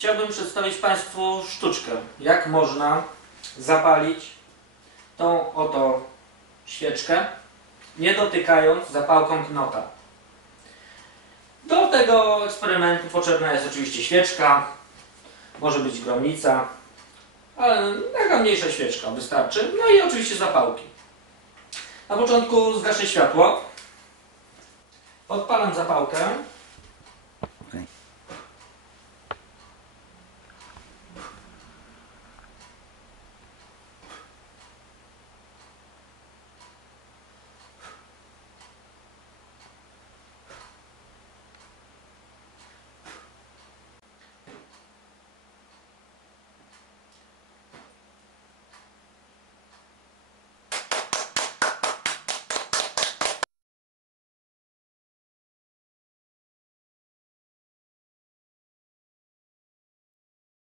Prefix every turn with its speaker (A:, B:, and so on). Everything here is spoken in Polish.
A: Chciałbym przedstawić Państwu sztuczkę, jak można zapalić tą oto świeczkę, nie dotykając zapałką knota. Do tego eksperymentu potrzebna jest oczywiście świeczka, może być gromnica, ale taka mniejsza świeczka wystarczy. No i oczywiście zapałki. Na początku zgaszę światło.